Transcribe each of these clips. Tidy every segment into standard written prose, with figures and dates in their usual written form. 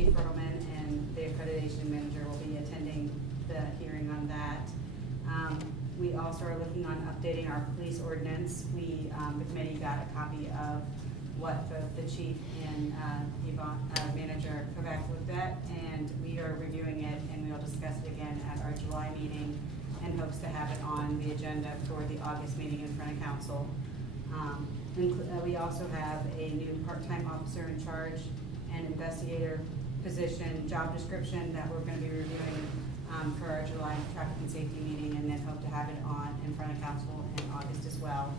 Chief Earlman and the accreditation manager will be attending the hearing on that. We also are looking on updating our police ordinance. The committee got a copy of what both the chief and manager Kovac looked at, and we are reviewing it, and we will discuss it again at our July meeting in hopes to have it on the agenda for the August meeting in front of council. We also have a new part-time officer in charge and investigator position job description that we're going to be reviewing for our July traffic and safety meeting, and then hope to have it on in front of council in August as well.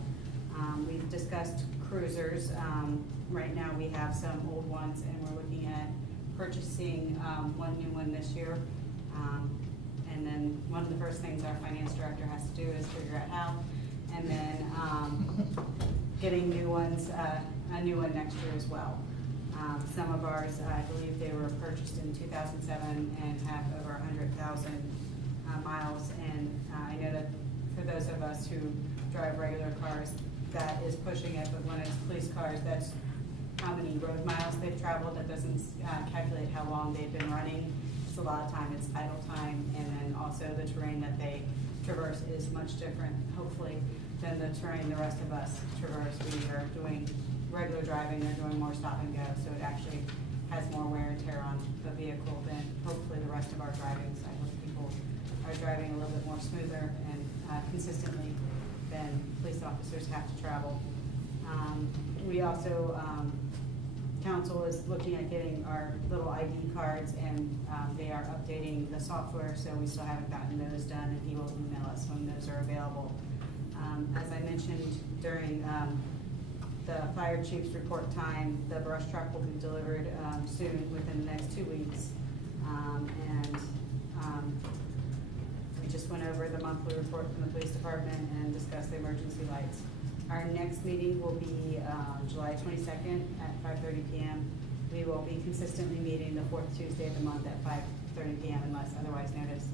We've discussed cruisers. Right now we have some old ones, and we're looking at purchasing one new one this year. And then one of the first things our finance director has to do is figure out how, and then getting new ones, a new one next year as well. Some of ours, I believe they were purchased in 2007 and have over 100,000 miles. And I know that for those of us who drive regular cars, that is pushing it. But when it's police cars, that's how many road miles they've traveled. That doesn't calculate how long they've been running. It's a lot of time. It's idle time, and then also the terrain that they traverse is much different, hopefully, than the terrain the rest of us traverse. We are doing regular driving, they're doing more stop and go, so it actually has more wear and tear on the vehicle than hopefully the rest of our driving. So I hope people are driving a little bit more smoother and consistently than police officers have to travel. We also, council is looking at getting our little ID cards, and they are updating the software, so we still haven't gotten those done, and he will email us when those are available. As I mentioned during the fire chief's report time, the brush truck will be delivered soon, within the next 2 weeks. We just went over the monthly report from the police department and discussed the emergency lights. Our next meeting will be July 22nd at 5:30 p.m. We will be consistently meeting the fourth Tuesday of the month at 5:30 p.m. unless otherwise notice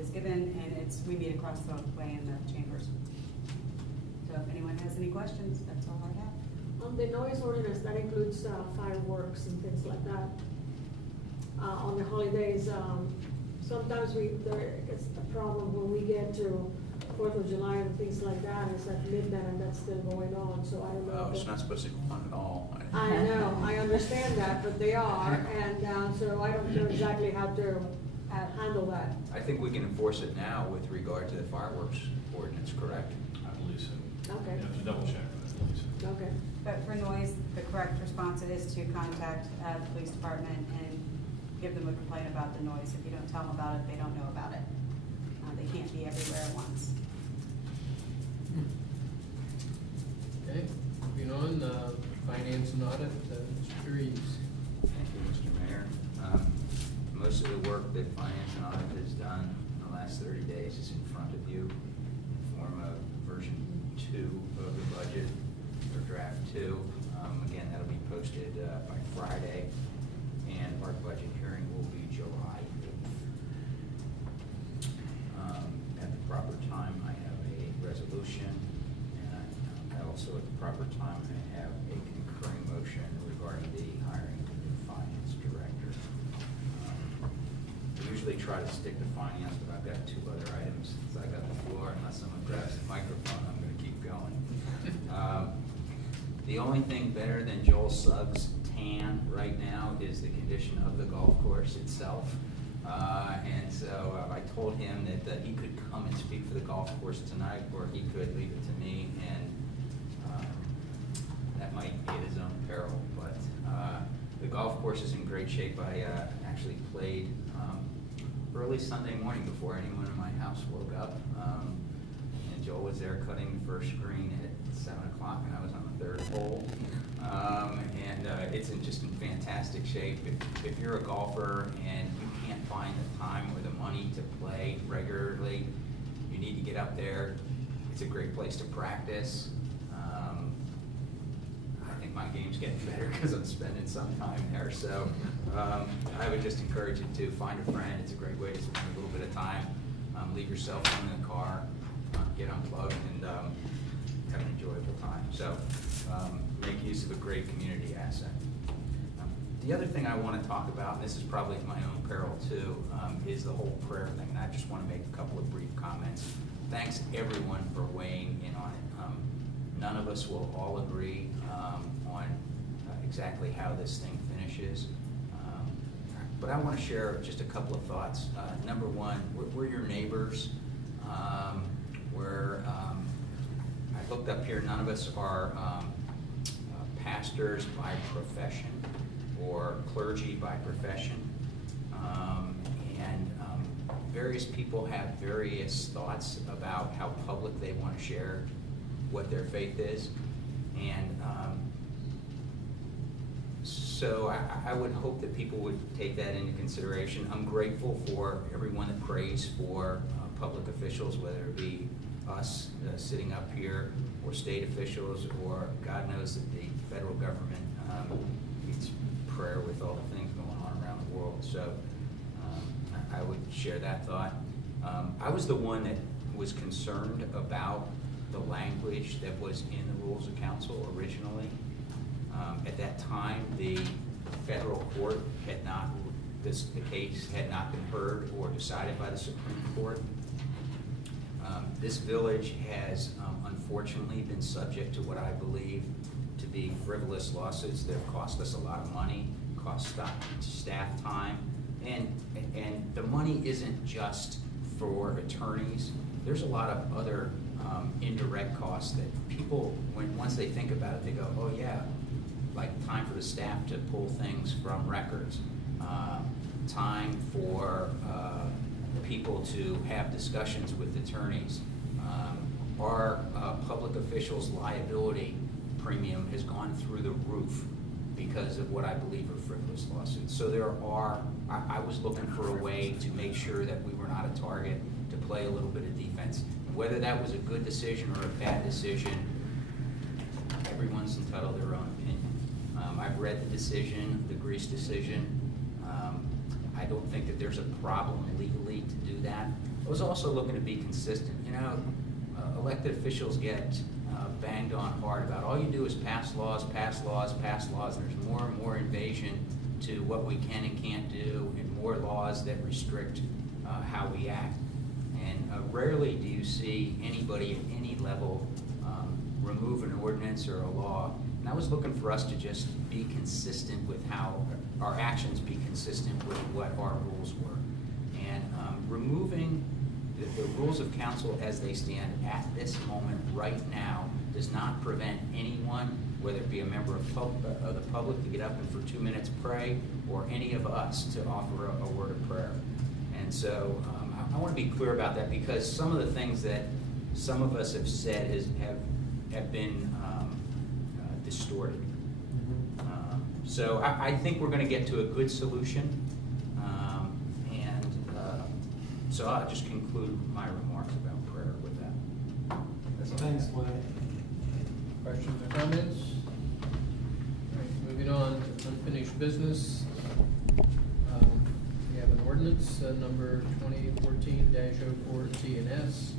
is given, and we meet across the way in the chambers. So if anyone has any questions, that's all I have. The noise ordinance, that includes fireworks and things like that. On the holidays, sometimes there is a problem when we get to 4th of July and things like that. It's at midnight and that's still going on, so I don't know. Oh, it's not supposed to go on at all. I know, I understand that, but they are, and so I don't know exactly how to handle that. I think we can enforce it now with regard to the fireworks ordinance, correct? I believe so. Okay. You have to double check, but I believe so. Okay. But for noise, the correct response is to contact the police department and give them a complaint about the noise. If you don't tell them about it, they don't know about it. They can't be everywhere at once. Okay, moving on, finance and audit, Mr. Reeves. Thank you, Mr. Mayor. Most of the work that finance and audit has done in the last 30 days is in front of you in form of version 2 of the budget, or draft 2. Again, that'll be posted by Friday, and our budget hearing will be July 8th. At the proper time, I have a resolution, and I also at the proper time I have a concurring motion regarding the hiring of the new finance director. I usually try to stick to finance, but I've got 2 other items. So I got the floor. Unless someone grabs the microphone, I'm going to keep going. The only thing better than Joel Suggs' tan right now is the condition of the golf course itself. And so I told him that he could come and speak for the golf course tonight, or he could leave it to me, and that might be at his own peril. But the golf course is in great shape. I actually played early Sunday morning before anyone in my house woke up. And Joel was there cutting the first green at 7 o'clock, and I was on the 3rd hole. It's just in fantastic shape. If you're a golfer and you can't find the time or the money to play regularly, you need to get up there. It's a great place to practice. I think my game's getting better because I'm spending some time there. So I would just encourage you to find a friend. It's a great way to spend a little bit of time. Leave your cell phone in the car, get unplugged, and have an enjoyable time. So make use of a great community asset. The other thing I want to talk about, and this is probably at my own peril too, is the whole prayer thing. And I just want to make a couple of brief comments. Thanks everyone for weighing in on it. None of us will all agree on exactly how this thing finishes. But I want to share just a couple of thoughts. Number one, we're your neighbors. I looked up here, none of us are pastors by profession or clergy by profession. Various people have various thoughts about how public they want to share what their faith is. And so I would hope that people would take that into consideration. I'm grateful for everyone that prays for public officials, whether it be us sitting up here or state officials, or God knows that the federal government needs prayer with all the things going on around the world. So I would share that thought. I was the one that was concerned about the language that was in the rules of council originally. At that time, the federal court had not, the case had not been heard or decided by the Supreme Court. This village has unfortunately been subject to what I believe to be frivolous lawsuits that have cost us a lot of money, cost staff time, and the money isn't just for attorneys. There's a lot of other indirect costs that people, once they think about it, they go, oh yeah, like time for the staff to pull things from records, time for people to have discussions with attorneys. Our public officials' liability premium has gone through the roof because of what I believe are frivolous lawsuits. So I was looking for a way to make sure that we were not a target, to play a little bit of defense. And whether that was a good decision or a bad decision, everyone's entitled to their own opinion. I've read the decision, the Greece decision. I don't think that there's a problem legally to do that. I was also looking to be consistent. You know, elected officials get banged on hard about all you do is pass laws, pass laws, pass laws, and there's more and more invasion to what we can and can't do, and more laws that restrict how we act. And rarely do you see anybody at any level remove an ordinance or a law. And I was looking for us to just be consistent with how our actions be consistent with what our rules were. And removing the rules of council as they stand at this moment right now does not prevent anyone, whether it be a member of the public to get up and for 2 minutes pray, or any of us to offer a word of prayer. And so I want to be clear about that, because some of the things that some of us have said have been distorted. So I think we're going to get to a good solution. So I'll just conclude my remarks about prayer with that. That's all. Thanks, Glenn. Questions or comments? All right, moving on to unfinished business. We have an ordinance, number 2014-04 TNS.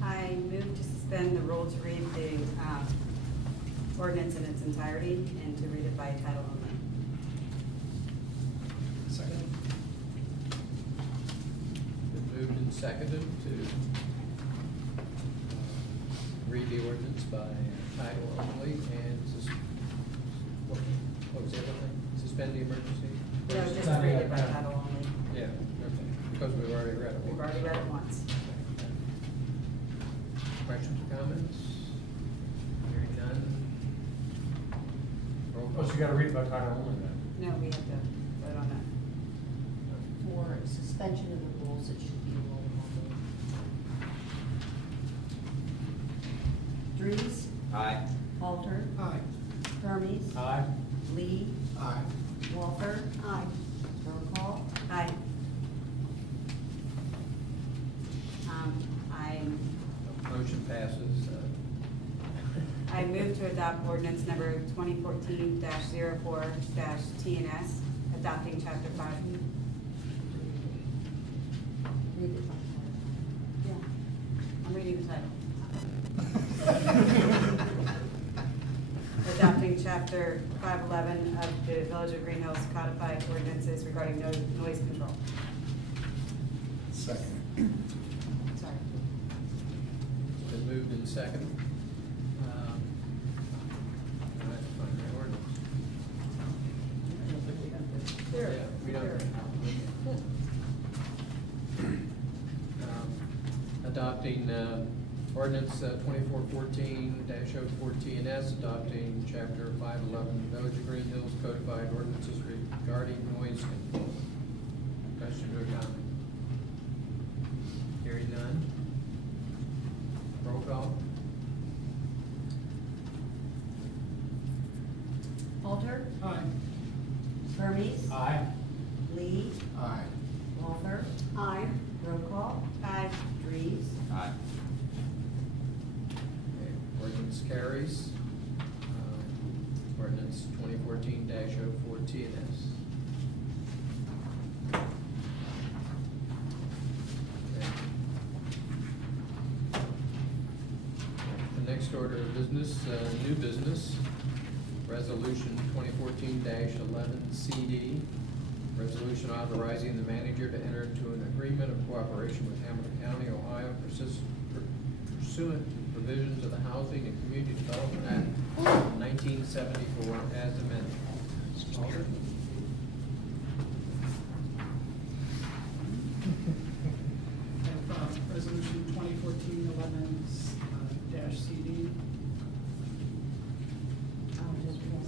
I move to suspend the rule to read the ordinance in its entirety and to read it by title only. Second. Been moved and seconded to read the ordinance by title only and what was the other thing? Suspend the emergency? No, just read it by title only. Yeah, okay, because we've already read it. We've already read it once. Questions or comments? Hearing none. Roll call. Oh, so you gotta read it by title only then? No, we have to vote on that. For suspension of the rules, it should be a roll call. Dries, Aye. Halter, Aye. Hermes, Aye. Lee, Aye. Walker. Aye. Roll call. Aye. Motion passes. I move to adopt ordinance number 2014-04 TNS, adopting chapter 5. Read it by Yeah, I'm reading the title. Adopting chapter 511 of the Village of Greenhills codified ordinances regarding noise control. Second. Sorry. It's been moved in second. I have to find my ordinance. There. Yeah, we don't. There. Adopting ordinance 2414-014S, adopting chapter 511, Village of Greenhills codified ordinances regarding noise control. Question or comment? Hearing none. Roll call. Halter? Aye. Hermes? Aye. Lee? Aye. Walther? Aye. Roll Aye. Reeves? Aye. Okay, ordinance carries. Ordinance 2014-014S. Okay. The next order of business, new business, resolution 2014-11 CD. Resolution authorizing the manager to enter into an agreement of cooperation with Hamilton County, Ohio pursuant to provisions of the Housing and Community Development Act of 1974 as amended. Alder. Resolution 2014-11-CD.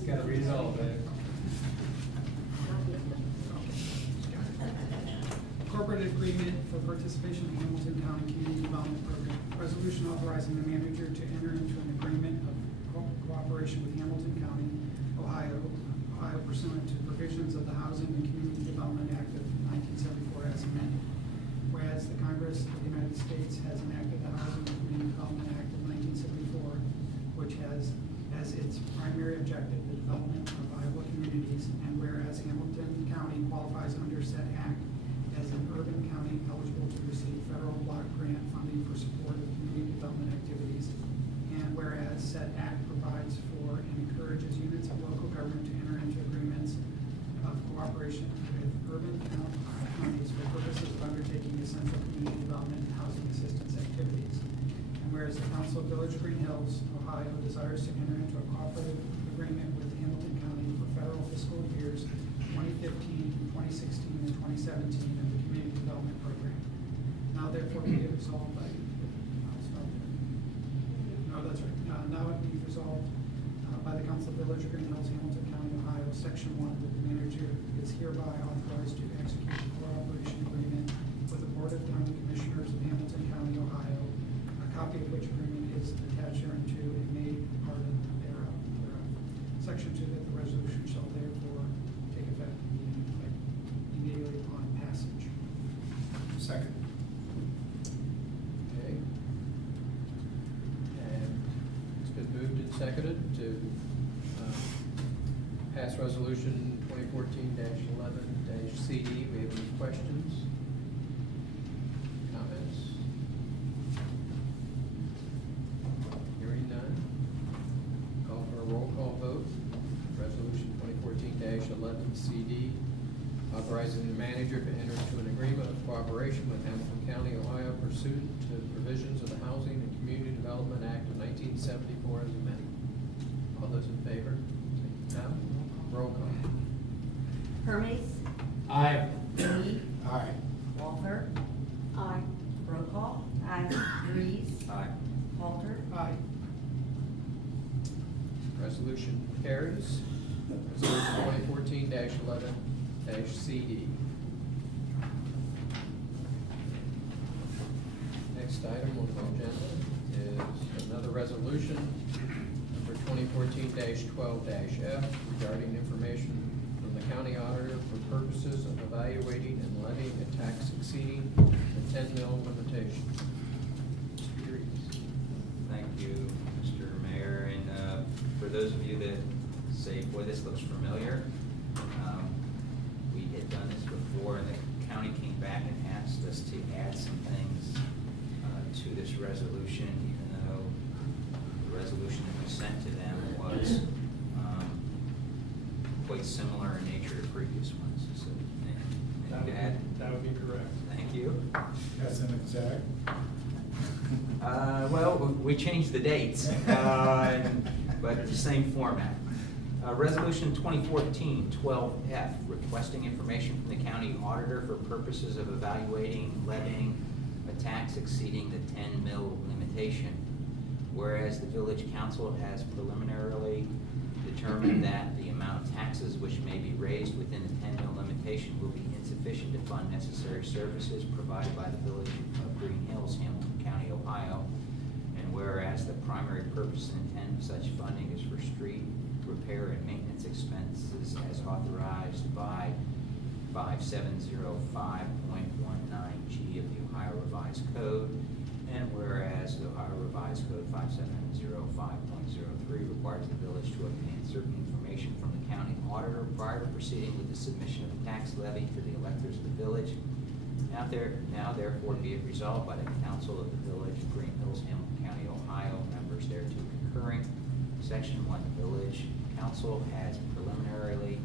Gotta read it all, babe. Corporate agreement for participation in Hamilton County Community Development Program. Resolution authorizing the manager to enter into an agreement of cooperation with Hamilton County, Ohio pursuant to provisions of the Housing and Community Development Act of 1974 as amended. Whereas the Congress of the United States has enacted the Housing and Community Development Act of 1974, which has as its primary objective the development of viable communities, and whereas Hamilton County qualifies under said act as an urban county eligible to receive federal block grant funding for support of community development activities, and whereas said act provides for and encourages units of local government to enter into agreements of cooperation with urban counties for purposes of undertaking essential community development and housing assistance activities. And whereas the Council of Village of Greenhills, Ohio desires to enter into a cooperative agreement with Hamilton County for federal fiscal years 2015, 2016, and 2017 of the Community Development Program. Now therefore be it resolved by, no, that's right. Now it be resolved by the Council of Village of Greenhills, Hamilton County, Ohio, Section 1, that the manager is hereby authorized to execute a cooperation agreement with the Board of County Commissioners of Hamilton County, Ohio, a copy of which agreement is attached hereunto and made part of thereof. Section 2, that the resolution shall therefore take effect immediately upon passage. Second. Okay. And it's been moved and seconded to pass resolution 2014-11-CD. We have any questions? Comments? Hearing none. Call for a roll call vote. Resolution 2014-11-CD, authorizing the manager to enter into an agreement of cooperation with Hamilton County, Ohio pursuant to provisions of the Housing and Community Development Act of 1974 as amended. All those in favor? Say aye. Roll call. Hermes? Aye. Lee? Aye. Walther? Aye. Roll Aye. Reeves? Aye. Halter? Aye. Resolution carries. Resolution 2014-11-CD. Next item on the agenda is another resolution, number 2014-12-F, regarding information from the county auditor for purposes of evaluating and levying a tax exceeding the 10 mil limitation. Mr. Reeves. Thank you, Mr. Mayor, and for those of you that say, boy, this looks familiar, we had done this before, and the county came back and asked us to add some things to this resolution, even though the resolution that we sent to them was quite similar in nature to previous ones. So, That anything to add? that would be correct. Thank you. As an exact. Well, we changed the dates, but the same format. Resolution 2014-12F, requesting information from the county auditor for purposes of evaluating levying a tax exceeding the 10 mil limitation. Whereas the village council has preliminarily determined that the amount of taxes which may be raised within the 10 mil limitation will be insufficient to fund necessary services provided by the village of Greenhills, Hamilton County, Ohio. And whereas the primary purpose and intent of such funding is for street repair and maintenance expenses as authorized by 5705.19G of the Ohio Revised Code. And whereas the Ohio Revised Code 5705.03 requires the village to obtain certain information from the county auditor prior to proceeding with the submission of the tax levy to the electors of the village. Now therefore be it resolved by the council of the village of Greenhills, Hamilton County, Ohio, members thereto concurring. Section 1, the village council has preliminarily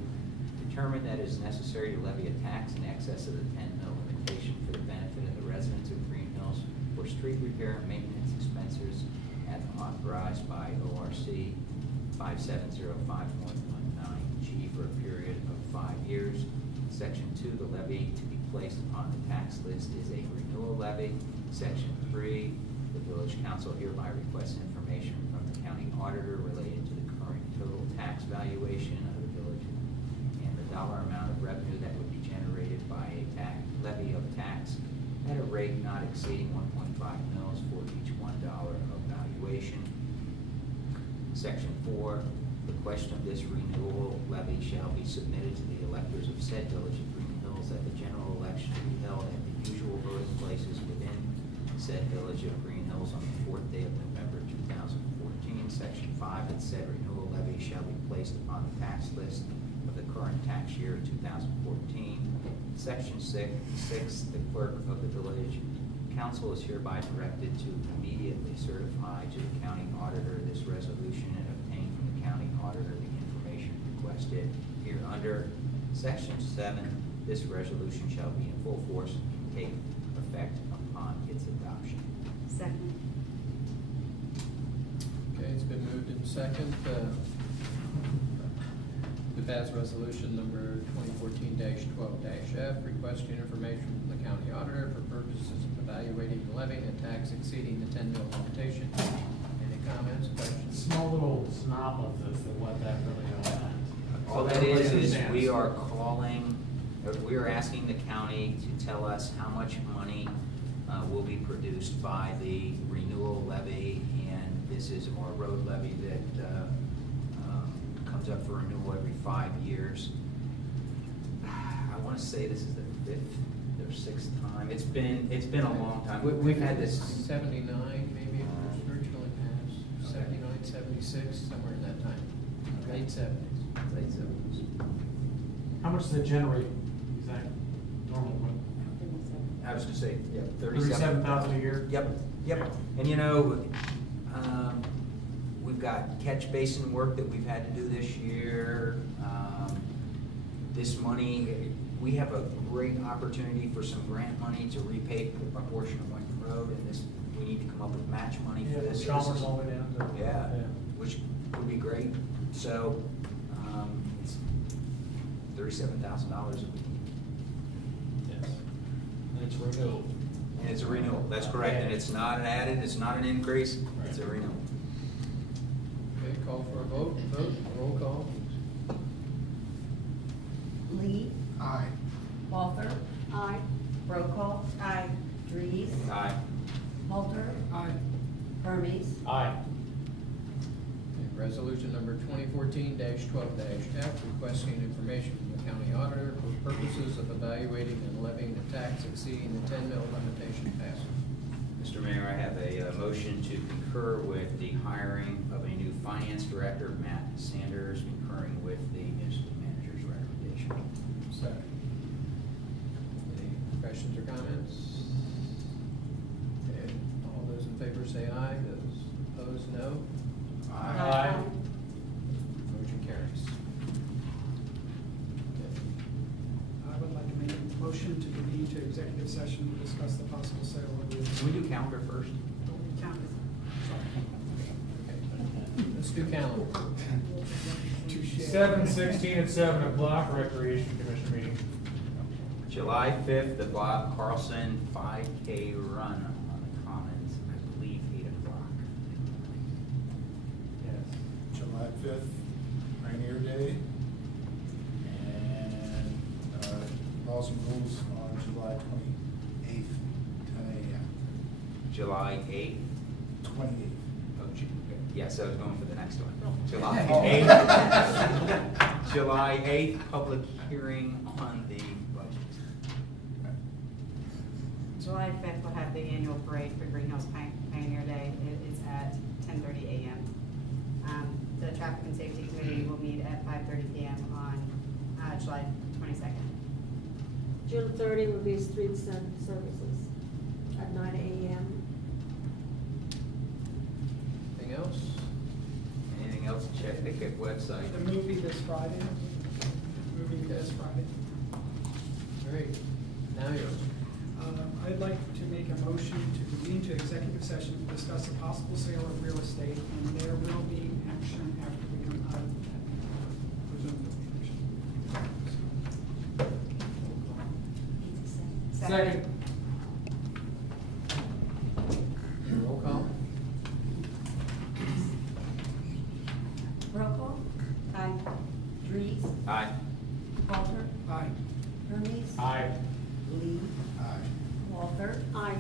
determined that it is necessary to levy a tax in excess of the 10 mil limitation for the benefit of the residents of Greenhills for street repair and maintenance expenses as authorized by ORC 5705.19G for a period of 5 years. Section 2, the levy to be placed upon the tax list is a renewal levy. Section 3, the village council hereby requests information from the county auditor related to the current total tax valuation of the village and the dollar amount of revenue that would be generated by a levy of tax at a rate not exceeding 1.5 mils for each $1 of valuation. Section 4, the question of this renewal levy shall be submitted to the electors of said village of Greenhills at the general election to be held at the usual voting places within said village of Greenhills on the 4th day of November 2014. Section 5, that said renewal levy shall be placed upon the tax list of the current tax year 2014. Section 6, the clerk of the village council is hereby directed to immediately certify to the county auditor this resolution and obtain from the county auditor the information requested hereunder. Section 7, this resolution shall be in full force and take effect upon its adoption. Second. Okay, it's been moved in second to pass resolution number 2014-12-F, requesting information from the county auditor for purposes of evaluating and levying a tax exceeding the 10 mil limitation. Any comments, questions? Small little synopsis of what that really all meant. All that is we are asking the county to tell us how much money will be produced by the renewal levy, and this is a more road levy that comes up for renewal every 5 years. I want to say this is the 5th or 6th time. It's been a long time. We've had this. 79, maybe it was originally passed, 79, 76, somewhere in that time, late 70s. Late 70s. How much does it generate, you think, normally? I was going to say, yeah, 37,000 a year? Yep. And we've got catch basin work that we've had to do this year. This money, we have a great opportunity for some grant money to repay a portion of Winton Road, and we need to come up with match money for this. Chalmers all the way down to. Yeah, which would be great. So, it's $37,000. Yes. And it's renewal. And it's a renewal, that's correct, and it's not an added, it's not an increase, it's a renewal. Okay, call for a vote, roll call. Lee, Aye. Walther, Aye. Prokop, Aye. Dries, Aye. Mulder, Aye. Hermes. Aye. Okay, resolution number 2014-12-F, requesting information from the county auditor for purposes of evaluating and levying a tax exceeding the 10 mil limitation passes. Mr. Mayor, I have a motion to concur with the hiring of a new finance director, Matt Sanders, concurring with the municipal manager's recommendation. Second. Any questions or comments? Okay, all those in favor say aye, those opposed no. Aye. Motion carries. motion to convene to executive session to discuss the possible sale of real Can estate. we do calendar first? Let's do calendar. 7/16 at 7 o'clock, Recreation Commission meeting. July 5th, the Bob Carlson 5K run on the Commons, I believe 8 o'clock. Yes. July 5th, Rainier Day. And laws and rules on July 28th, 10 a.m. July 8th. 28th. Oh, yes, I was going for the next one. July Oh. 8th. July 8th, public hearing on the budget. July 5th, we'll have the annual parade for Greenhills Pioneer Day. It is at 10:30 a.m. The Traffic and Safety Committee will meet at 5:30 p.m. on July 22nd. June 30 will be streets and services at 9 a.m. Anything else? Anything else? Check the website. The movie this Friday. Movie this Friday. Great. Now yours. I'd like to make a motion to convene to executive session to discuss the possible sale of real estate, and there will be action after we come out of that. Presumed action. Second. Roll call? Roll call? Aye. Dries? Aye. Walter? Aye. Hermes? Aye. Lee? Aye. Walter? Aye.